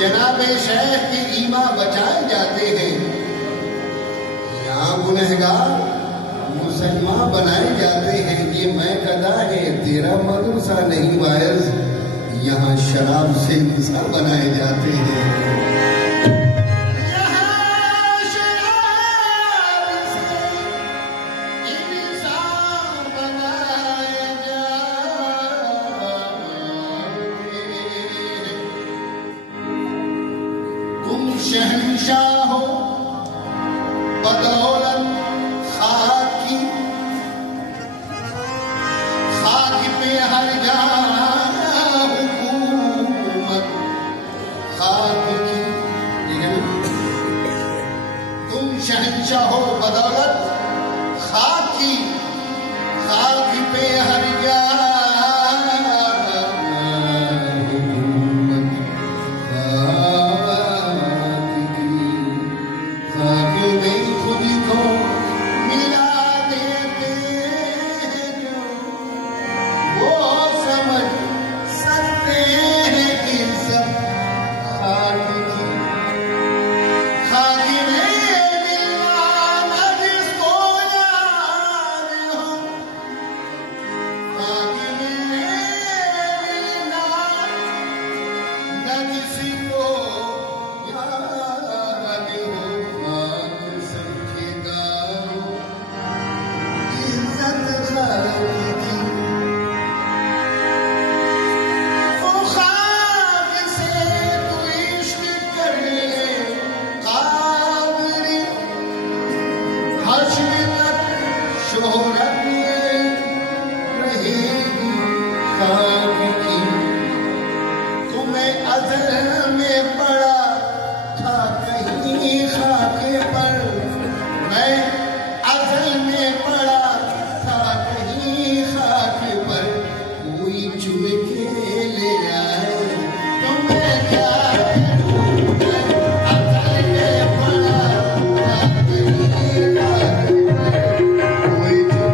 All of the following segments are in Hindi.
जनाबे शेख की ईमा बचाए जाते हैं, यहाँ गुनहगार मुसलमान बनाए जाते हैं। ये मैं कदा है तेरा मदरसा नहीं वायस, यहाँ शराब से इंसान बनाए जाते हैं। शहंशाह हो बदौलत खाक की, खाक पे हर जहाँ हुकूमत खाक की। तुम शहंशाह हो बदौलत खाक की, खाक पे हर जहाँ कोई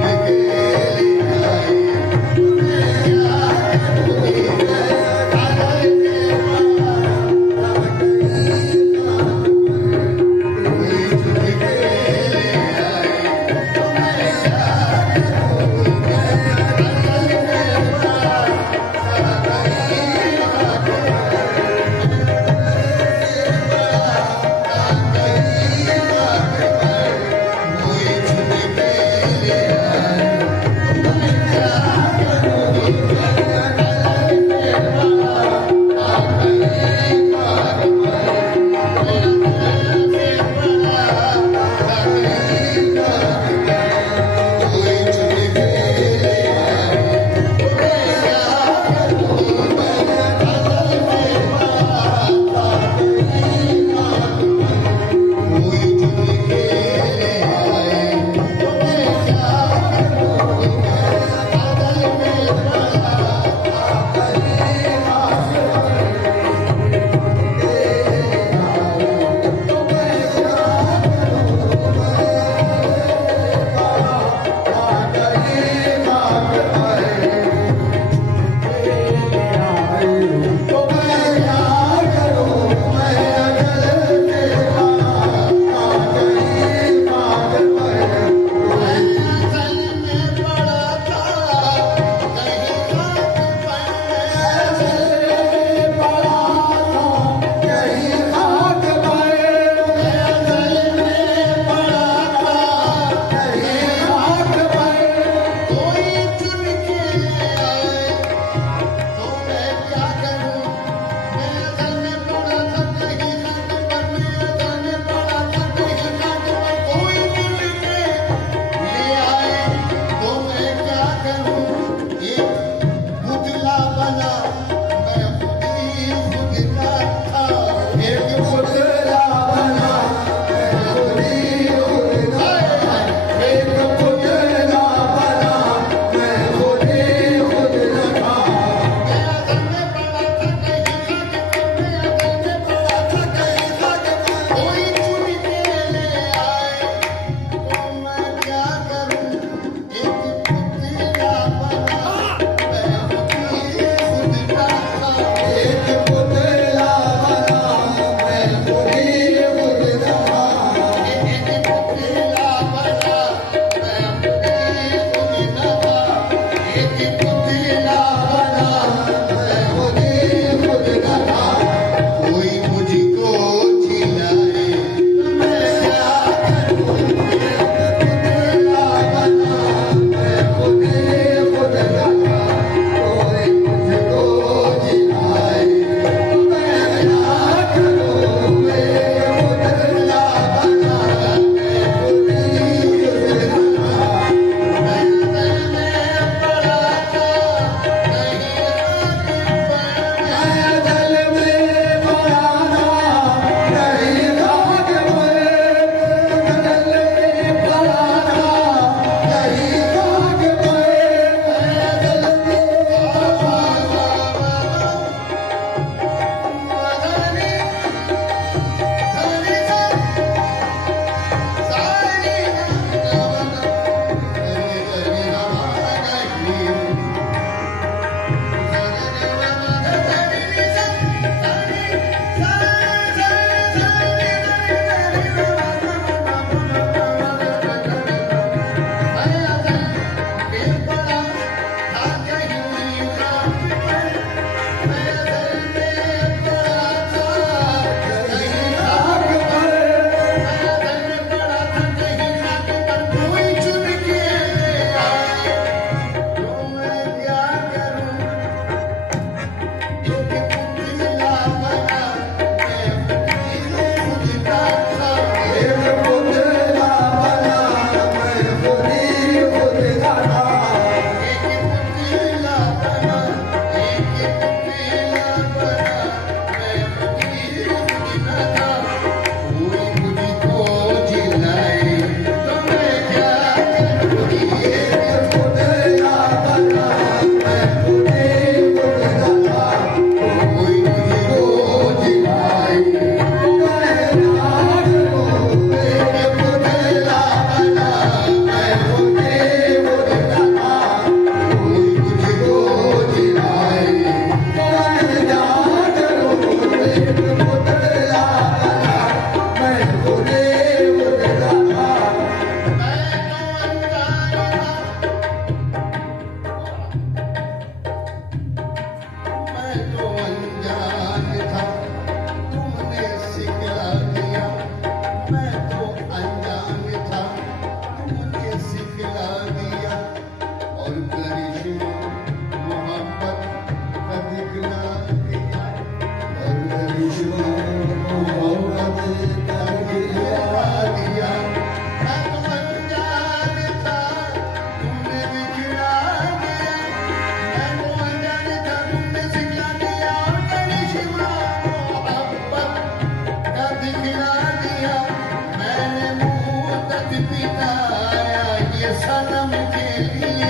सनम के लिए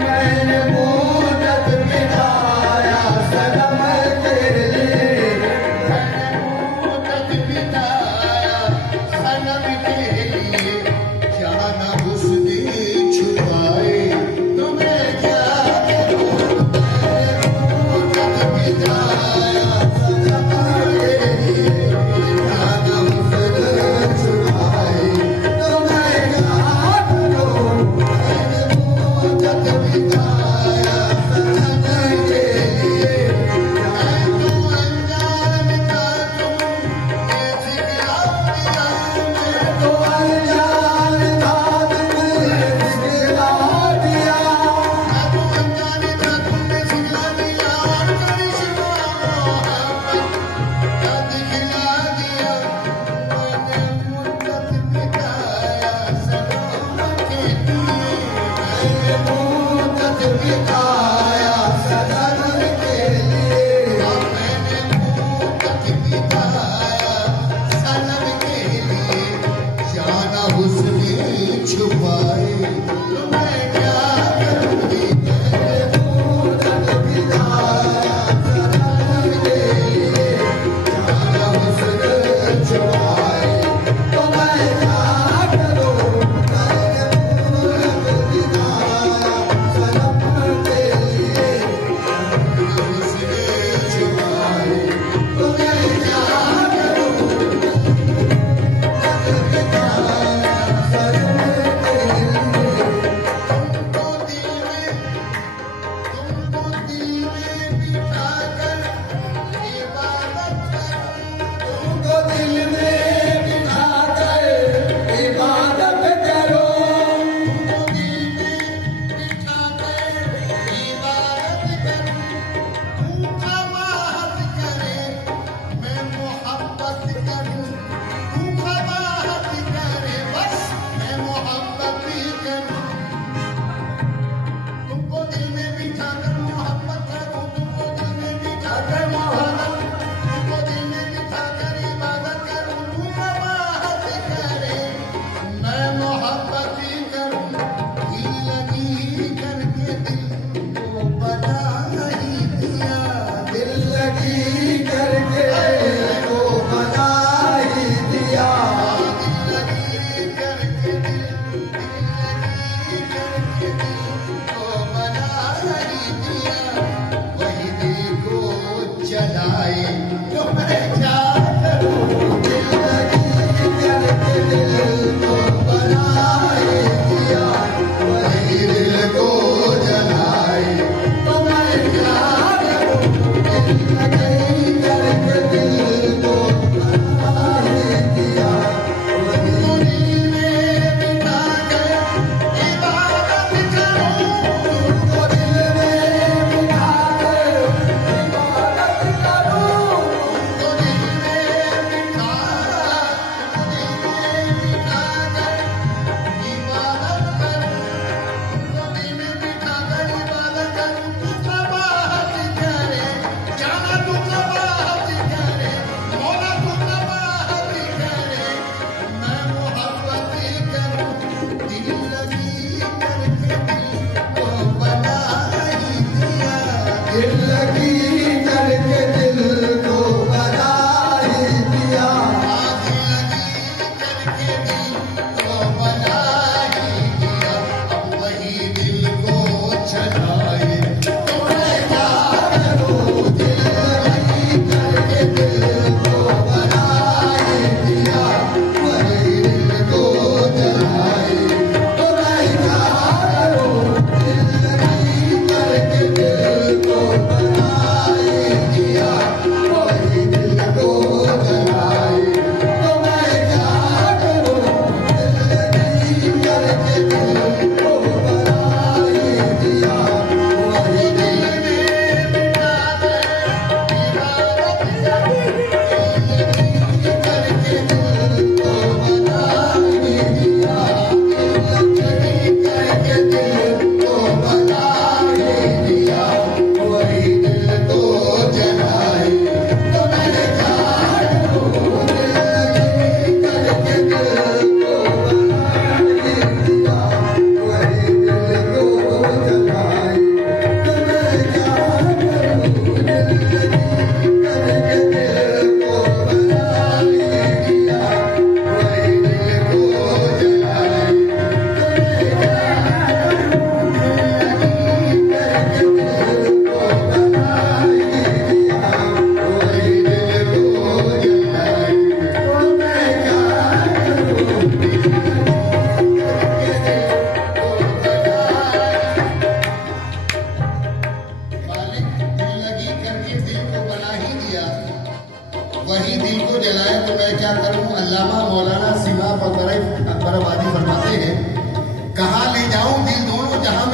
मैंने मूरत बिठाया सनम के लिए मैंने मूरत बिठाया सनम के लिए जाना उसने छुपाए तुम्हें क्या करूं मैंने मूरत बिठाया सनम के लिए जाना उसने छुपाए तुम्हें क्या करूं मैंने मूरत बिठाया सनम के लिए मैं तो अनजान था तुम ये सिखला दिया मैं तो अनजान था तुमने सिखला दिया मैं तो अनजान था तुमने सिखला दिया करिश्मा मोहब्बत का दिखला दिया मैंने मुद्दत बिताया सनम के लिए मैंने मुद्दत बिताया सनम के लिए मैंने मुद्दत बिताया सनम के लिए जाना उसने छुपाए तुम्हें क्या करूंगी मैंने मुद्दत बिताया सनम के लिए जाना उसने छुपाए तुम्हें क्या करूं मैंने मुद्दत बिताया सनम के लिए जाना उसने छुपाए तुम्हें क्या करूं मुद्दत बिताया सनम के लिए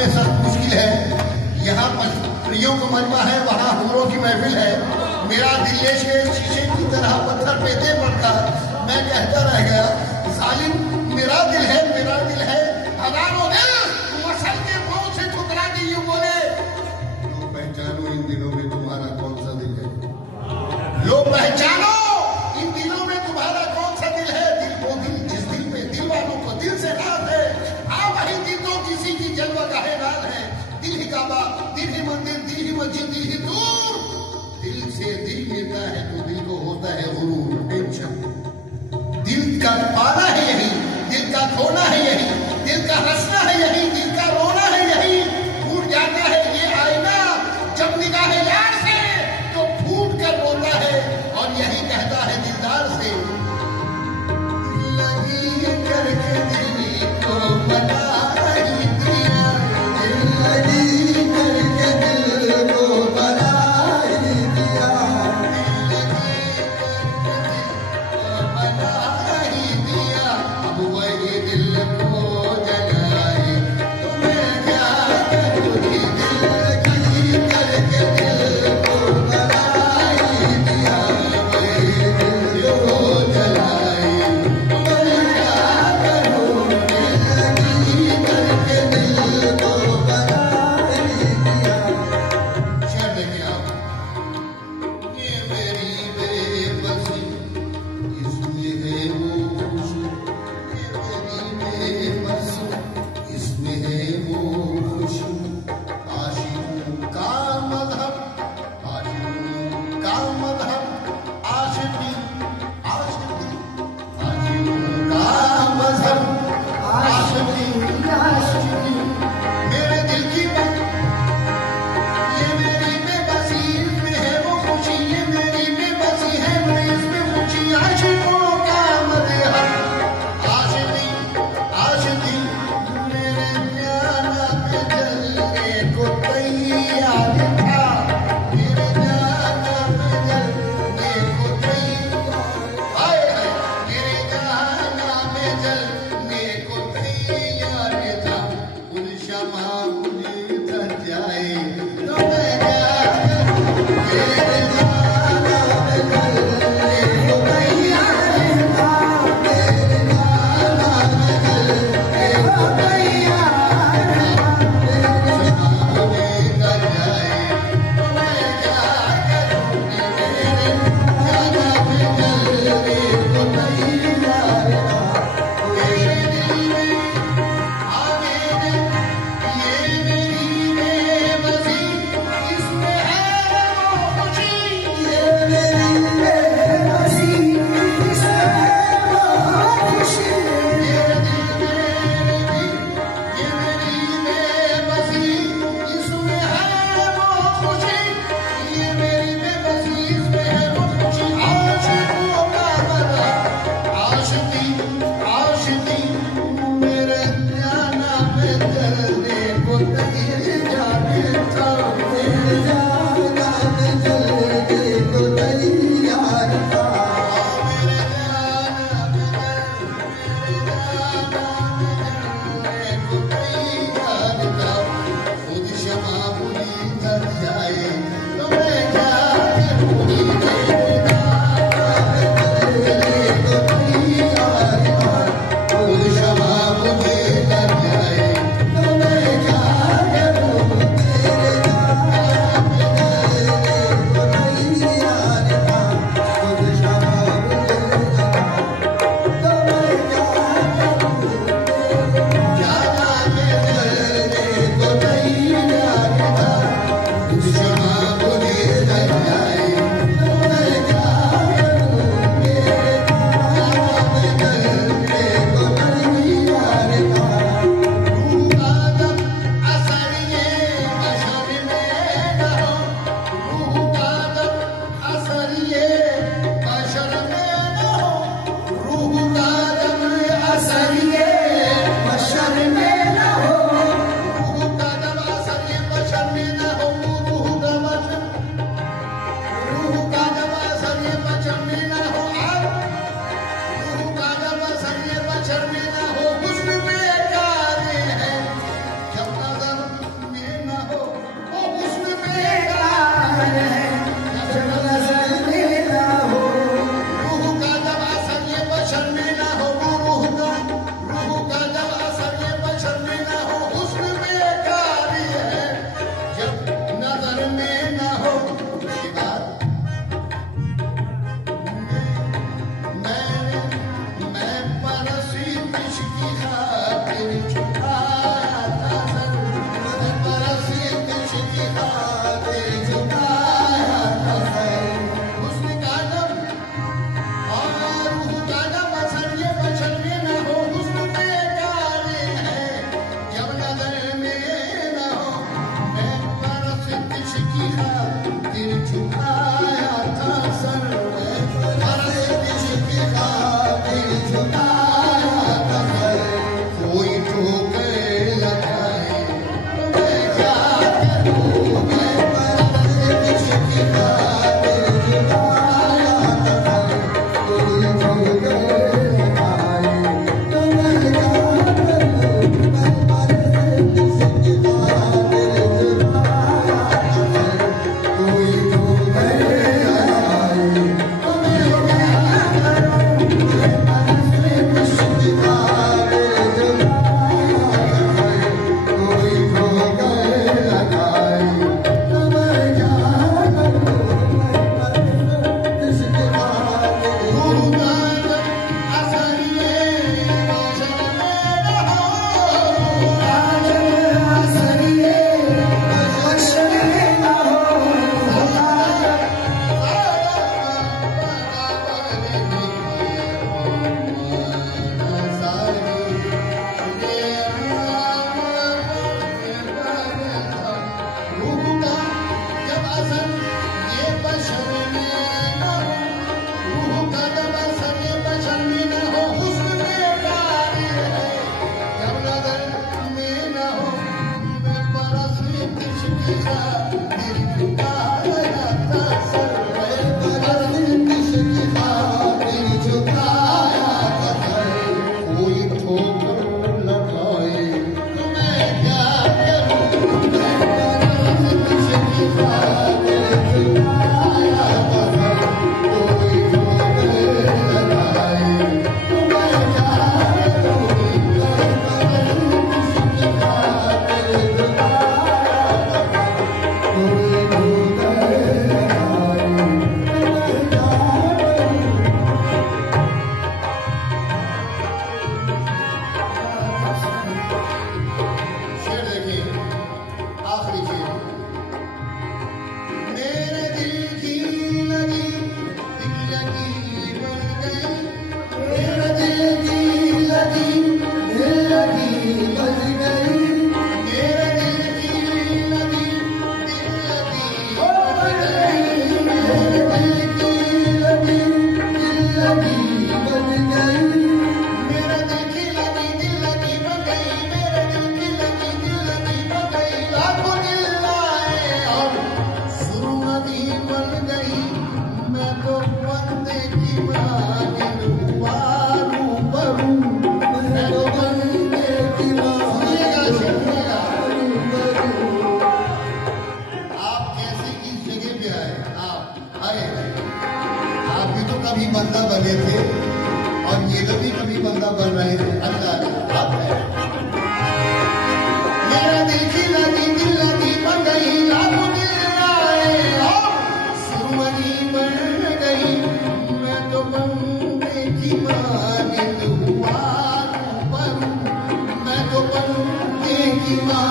में सख्त मुश्किल है। यहाँ प्रियों का मजमा है, वहाँ हमरों की महफिल है। मेरा दिल ये शीशे की तरह पत्थर पे दे पड़ता, मैं कहता रह गया सालिम मेरा दिल है, मेरा दिल है। हजारों दिल मसल के पाँव से ठुकरा दी, यूं बोले लो पहचानो इन दिनों में तुम्हारा कौन सा दिल है, लो पहचानो इन दिनों में तुम्हारा कौन सा दिल है। दिल वो दिल जिस दिल पे दिल वालों को दिल से नाज है, हाँ वही दिल तो किसी की जलवागाहे नाज है। दिल ही काबा, दिल ही मंदिर, दिल ही मस्जिद, दिल ही दूर। दिल से दिल मिलता है तो दिल को होता है गुरूर, टेंशन। दिल का पाना है यही, दिल का खोना है यही, दिल का हंसना है यही, दिल का रोना है यही। फूट जाता है ये आईना जब निगाह यार से, तो फूट कर रोता है और यही कहता है दिलदार से, लगी करके दिल को बता ही दिया, लगी करके दिल को बता ही दिया, लगी करके बता ही दिया। अब वही दिल को जलाए तो मैं क्या करूँ, दिल लगी करके दिल को बता ही दिया, वही दिल को जलाए तो मैं क्या करूँ, दिल लगी करके दिल को बता ही दिया। शेर देखिए आप, ये मेरी बेबसी इसमें है वो खुशी, ये मेरी बेबसी इसमें है वो खुशी। आशिकों का मजहब, आशिकों का मजहब, आशिकी आशिकी, आशिकों का मजहब, आशिकी आशिकी। मेरे दिल की बात, ये मेरी बेबसी इसमें है वो खुशी, ये मेरी बेबसी है मैं इसमें खुशी। आशिकों का मजहब, आशिकी आशिकी। मेरे जाना पे जलने को तैयार था, मेरे जाना पे जलने को तैयार, हाय हाय मेरे जाना पे जलने को तैयार था। उन शमा मुझे थक जाए तो मैं क्या करूं, मेरे जाना पे जलने को तैयार था, मेरे जाना पे जलने को तैयार था। शमा मुझे थक जाए तो मैं क्या करूं, मेरे जाना पे जलने को तैयार था। मेरे दिल में आने दे, ये मेरी बेबसी इसमें है वो खुशी, ये मेरी बेबसी इसमें है वो खुशी। ये दिल मेरी, ये मेरी बेबसी इसमें है वो खुशी, ये मेरी बेबसी इसमें है वो खुशी। आशिकों का मजहब, आशिकी आशिकी। मेरे जाना पे जलने को तैयार था, मेरे जाना पे जलने को तैयार था, मेरे जाना पे जलने को तैयार था। खुद शमा पूरी थक जाए तो मैं क्या करूँ, मेरे जाना पे जलने को तैयार था। खुद शमा मुझे थक जाए तो मैं क्या करूँ, मेरे जाना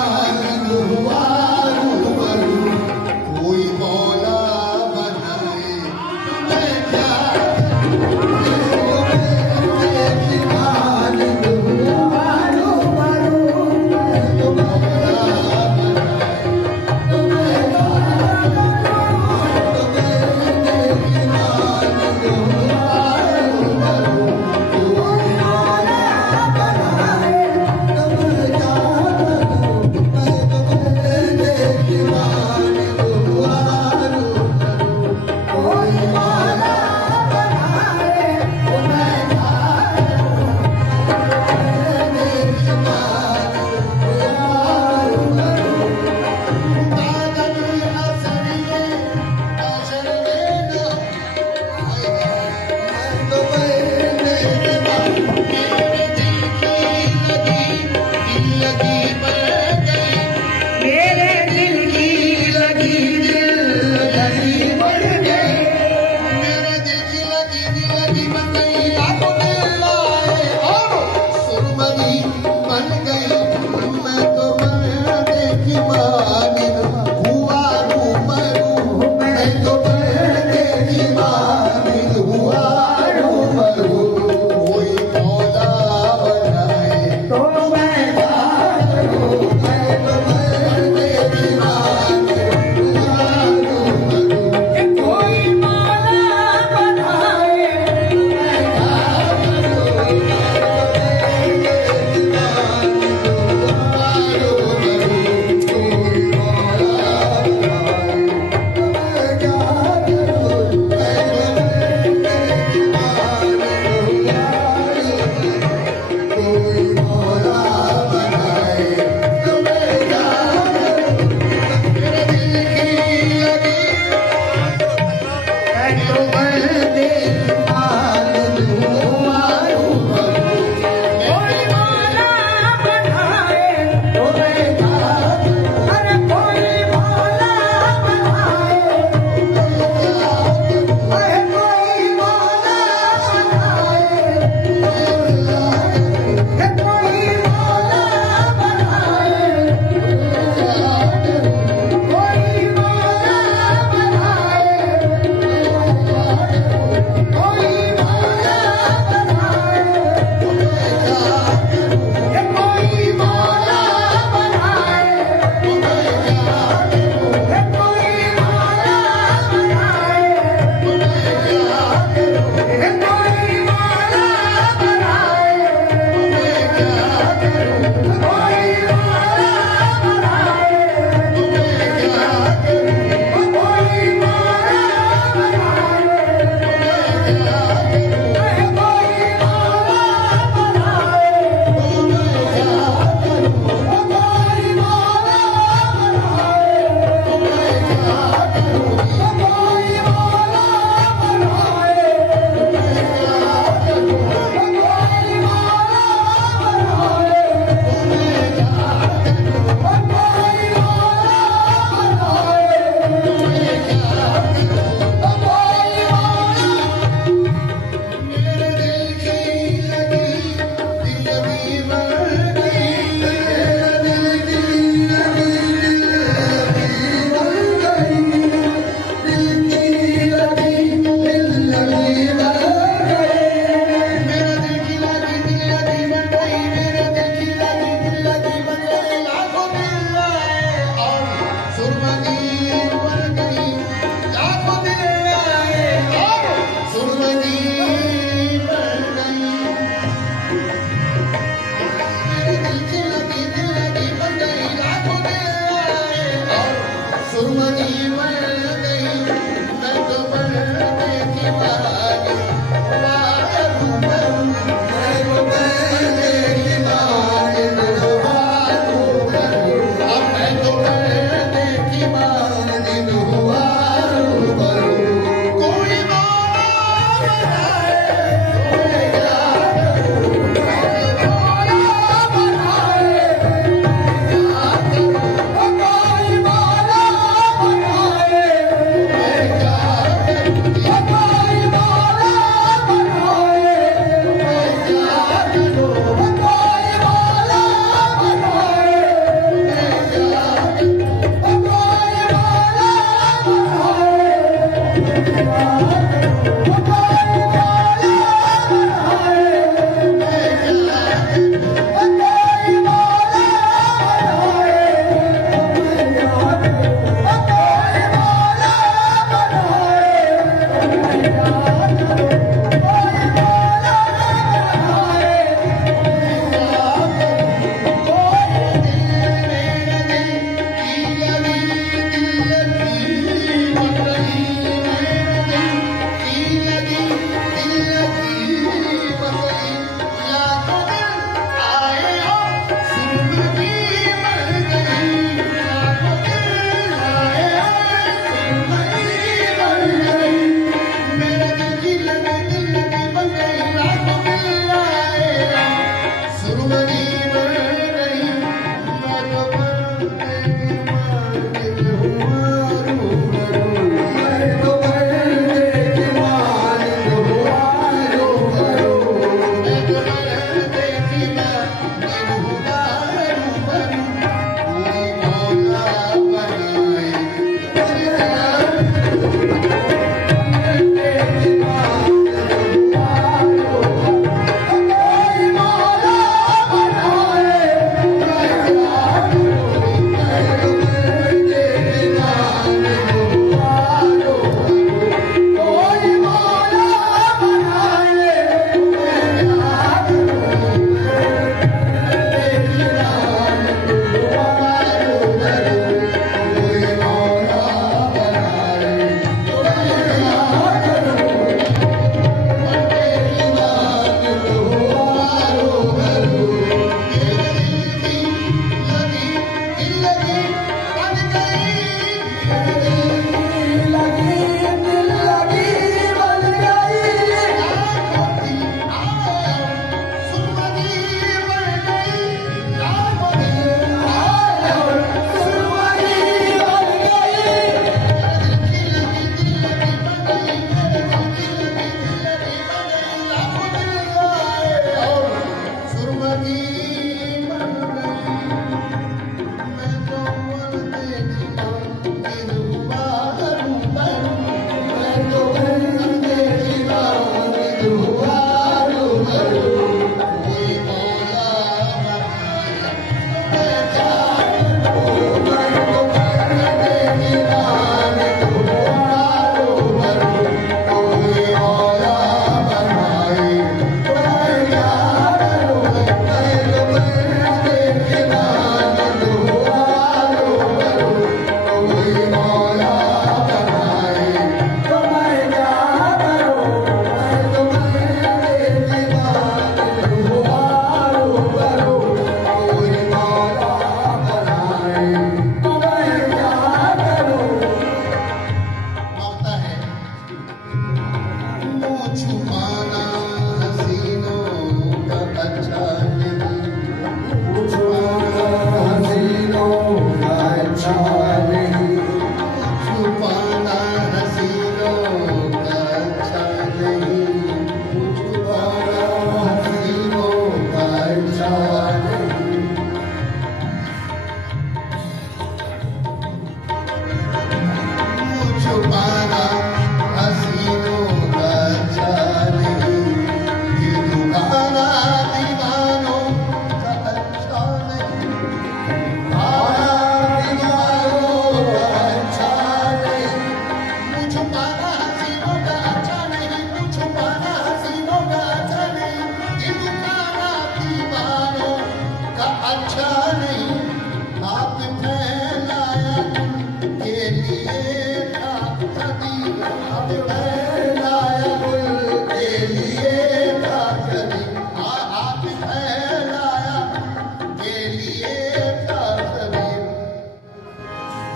मालिक हुआ रूबरू, कोई मौला बनाए मैं क्या मालिक हुआ रूबरू, तो मौला बनाए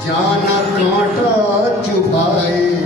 जाना कांटा चुभाए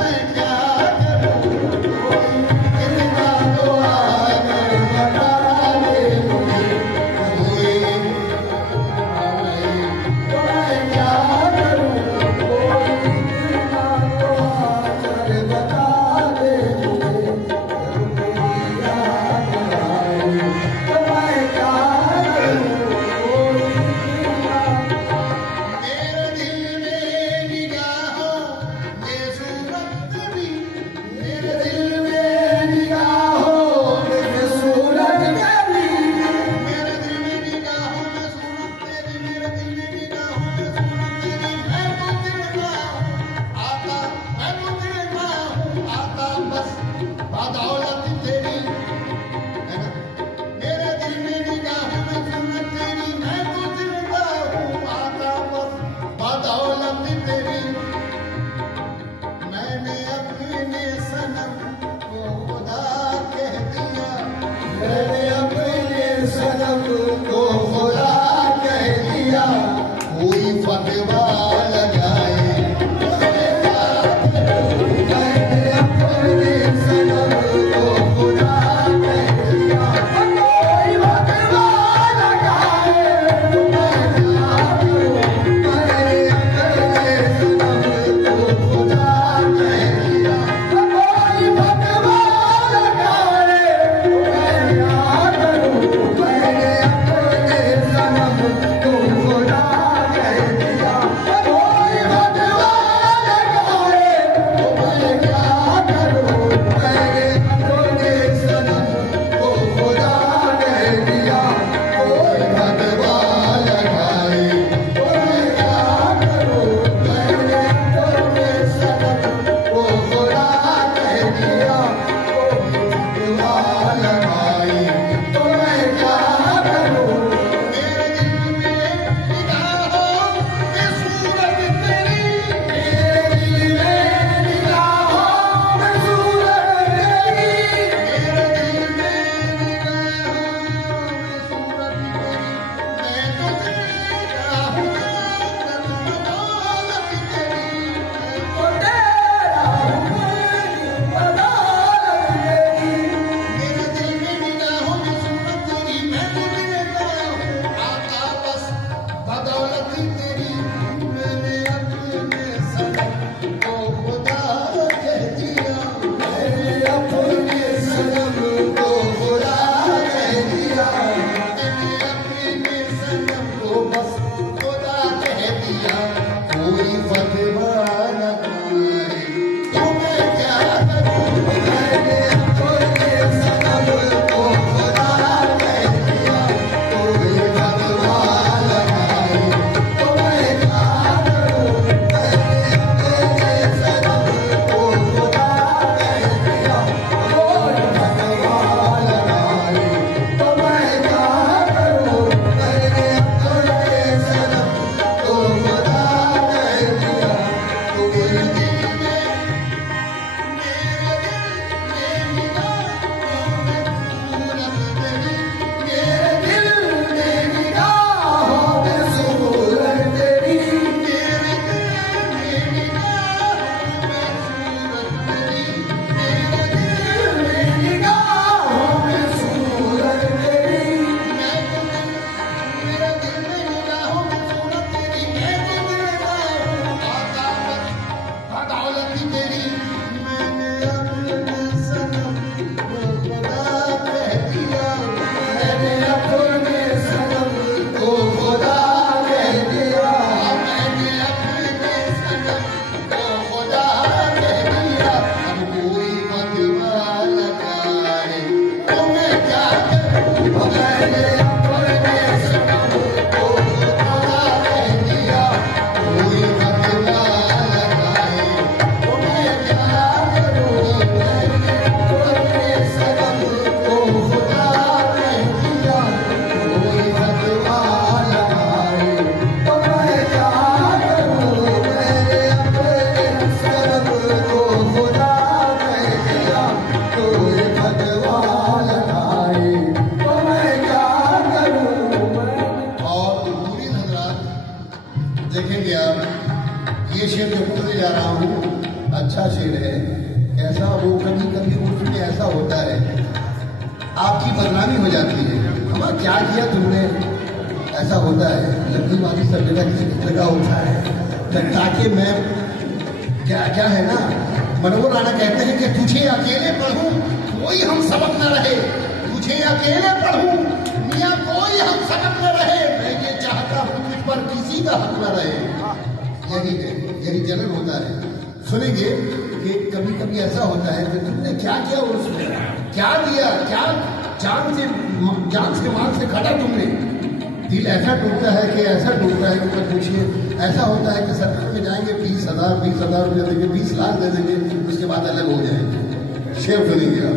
Bye. दिल है, ऐसा वो कभी कभी उसमें ऐसा होता है आपकी बदनामी हो जाती है। हमारा क्या किया तुमने, ऐसा होता है। लकड़ी वाली सब जगह किसी लगा होता है ताकि मैं क्या क्या है ना, मनोहर राणा कहते हैं कि तुझे अकेले पढ़ूं कोई हम सबक न रहे, तुझे अकेले पढ़ूं मियां कोई हम सबक न रहे, मैं ये चाहता हूं तुझ पर किसी का हक न रहे। यही है, यही जलन होता है। सुनेंगे कि कभी कभी ऐसा होता है कि तुमने क्या किया, उसमें क्या दिया, क्या जान से मांग से खटा तुमने। दिल ऐसा टूटता है कि ऐसा टूटता है कि मत पूछिए। ऐसा होता है कि सरकार में जाएंगे 20,000 रुपये देंगे, 20 लाख दे देंगे, उसके बाद अलग हो जाएंगे। शेर सुनेंगे आप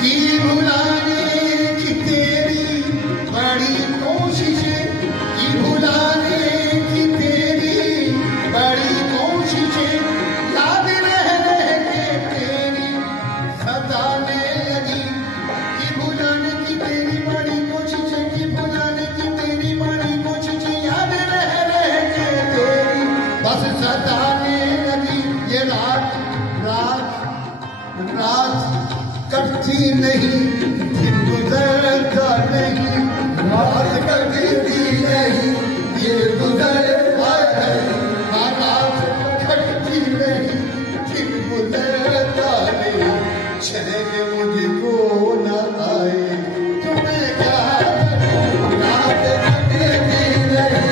की भुलाने की तेरी बड़ी कोशिशें, की भुलाने की तेरी बड़ी कोशिशें, याद रह के तेरी सताने लगी। की भुलाने की तेरी बड़ी कोशिशें, की भुलाने की तेरी बड़ी कोशिशें, याद रह के तेरी बस सताने लगी। ये रात कटती नहीं, दिन गुजरता नहीं, रात कटती नहीं, ये गुजरता है। रात कटती नहीं, दिन गुजरता नहीं, चैन मुझको न आए, तुम्हें क्या करूं। रात कटती नहीं,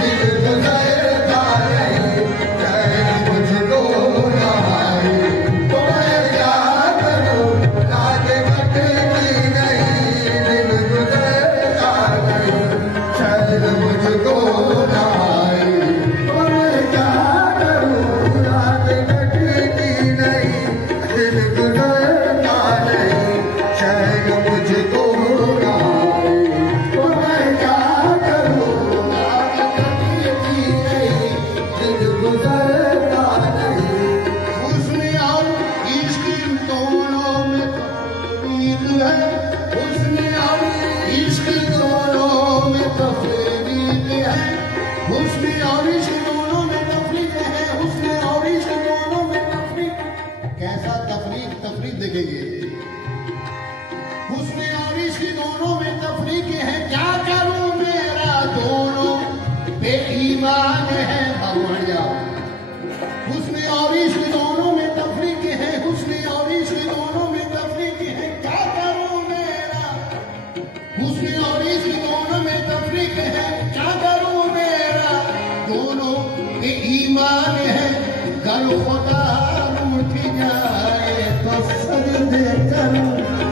दिन गुजरता नहीं, चैन मुझको न आए, तुम्हें क्या करूं। रात कटती नहीं, दिन गुजरता नहीं, चैन मुझको न आए, तुम्हें क्या करूं। रात कटती नहीं, दिन गुजरता नहीं, चैन मुझको न आए, तुम्हें क्या करूं। रात कटती नहीं, दिन गुजरता नहीं। हुस्न और इश्क दोनों में तफरीक है, हुस्न और इश्क दोनों में तफरीक है, हुस्न और इश्क दोनों में तफरीक है, हुस्न और इश्क दोनों में तफरीक। कैसा तफरीक देखेंगे। हुस्न और इश्क दोनों में तफरीक है, क्या करूं मेरा दोनों बेईमान है। भगवान जाओ। हुस्न और इश्क दोनों में तफरीक है, हुस्न और इश्क दोनों में तफरीक है, क्या करूं मेरा। हुस्न और इश्क दोनों में तफरीक है, क्या करूं मेरा दोनों बेईमान है। कल खुदा उठ जाए तो सजदे करूं,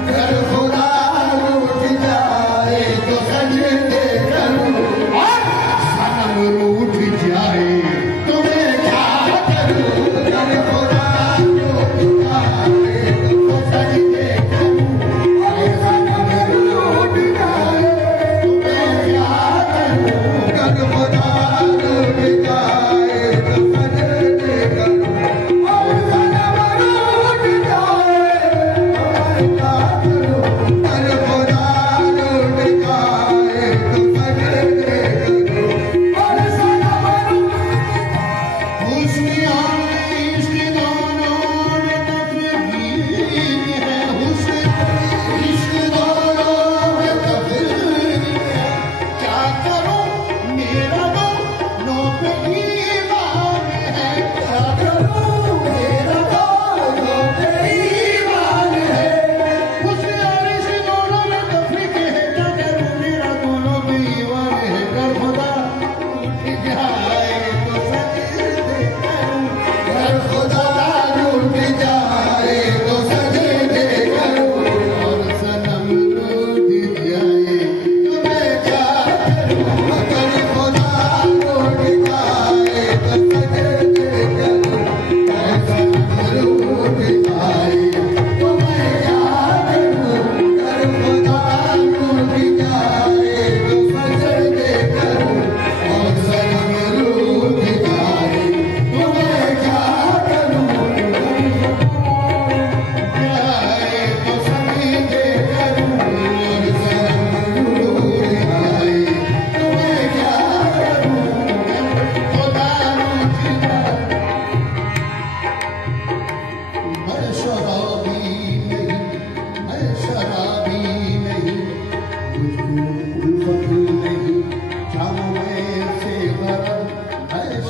कल खुदा उठ जाए तो सजदे करूं, और सनम उठ जाए तो मैं क्या करूं। कल खुदा उठ जाए तो सजदे करूं, और सनम उठ जाए तो मैं क्या करूं। कल खुदा उठ जाए तो सजदे करूं, और सनम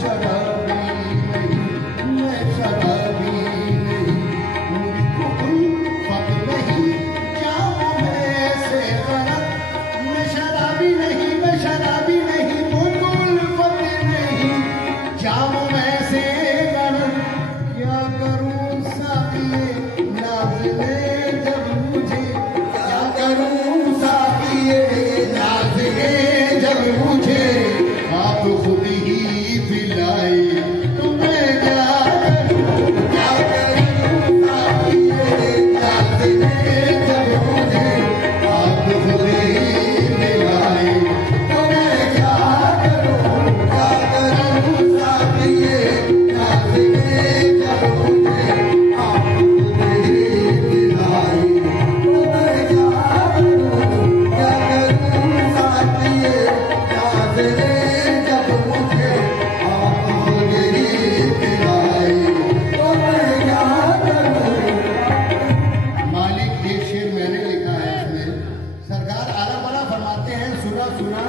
शराबी नहीं, मैं शराबी नहीं, मुझको उल्फत नहीं, जाऊं मैं से गलत। मैं शराबी नहीं, मैं शराबी नहीं, मुझको उल्फत नहीं, जाऊं मैं से गलत। क्या करूं साकिए नाज़िले जब मुझे, क्या करूं साकिए नाज़िले जब मुझे आप खुद ही पिलाए, तो मैं क्या करूं, क्या करूं साकिए नाज़िले जब मुझे आप खुद ही पिलाए, तो मैं क्या करूं, क्या करूं साकिए नाज़िले जब मुझे आप खुद ही पिलाए, तो मैं क्या करूं, क्या करूं साकिए नाज़िले जब मुझे आप खुद ही पिलाए, तो मैं क्या करूं। मालिक एक शेर मैंने लिखा है इसमें, सरकार आला बला फरमाते हैं, सुना सुना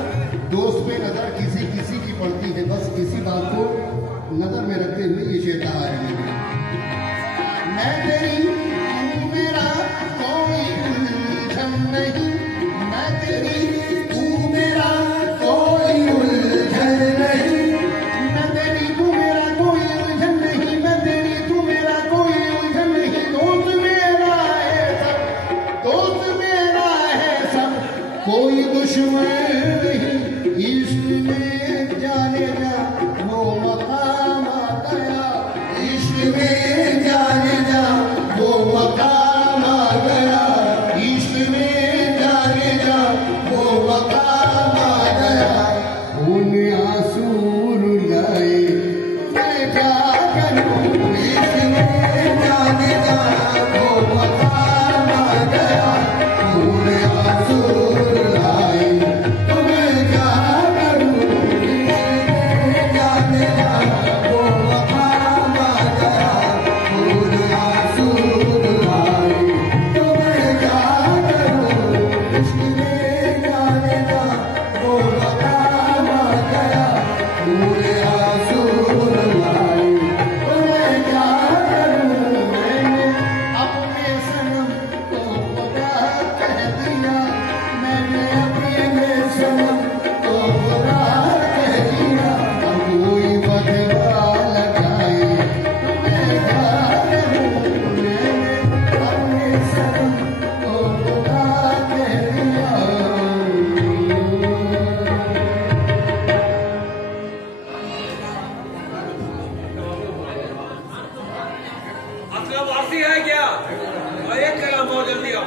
दोस्त पे नजर किसी किसी की पड़ती है, बस इसी बात को नजर में रखते हुए ये शेर कहा है मैंने। मैं तेरी तू मेरा कोई उलझन नहीं, मैं तेरी तू मेरा कोई उलझन नहीं, मैं तेरी तू मेरा कोई उलझन नहीं, मैं तेरी तू मेरा कोई उलझन नहीं। दोस्त मेरा है सब, दोस्त मेरा है सब, कोई दुश्मन नहीं। इश्क में जाने जा वो मकाम आ गया, इश्क में जाने जा वो मकाम आ गया, इश्क में जाने जा वो मकाम आ गया। खून आंसू रुलाए, मैं क्या करूं, इश्क में जाने जा वो मकाम आ गया। खून आंसू रुलाए, तो मैं क्या करूं, इश्क में जाने जा वो मकाम आ गया। खून आंसू रुलाए, तो मैं क्या करूं, इश्क में जाने जा वो मकाम आ गया। खून आंसू रुलाए, तो मैं क्या करूं। मैंने अपने सनम को खुदा कह दिया, मैंने अपने सनम को खुदा कह दिया। अब कोई बदवा लगाए, तो मैं क्या करूं। मैंने अपने सनम को खुदा कह दिया। आपका वासी है क्या? एक कलाम बहुत जल्दी आओ।